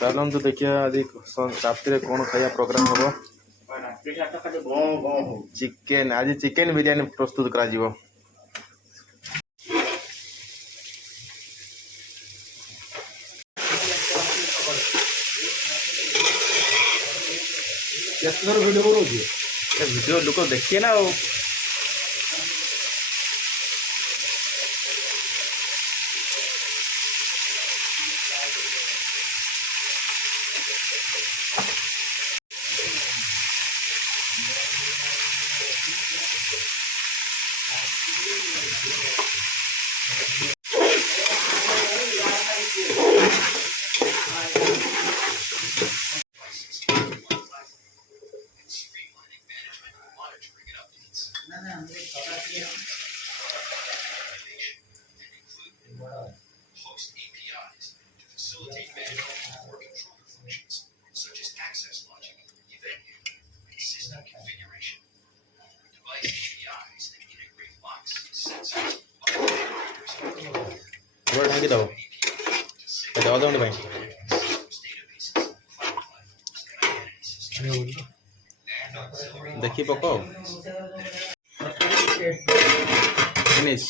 ଚାଲନ୍ତୁ ଦେଖିବା ଆଜି ରାତିରେ କ'ଣ ଖାଇବା ପ୍ରୋଗ୍ରାମ ହବ। ଚିକେନ, ଆଜି ଚିକେନ ବିରିୟାନୀ ପ୍ରସ୍ତୁତ କରାଯିବ। ଭିଡ଼ିଓ ଲୋକ ଦେଖିଏ ନା ଆଉ। ଭାଙ୍ଗି ଦେବ ଅଧଘଣ୍ଟା ପାଇଁ। ଦେଖି ପକ ଫିନିଶ।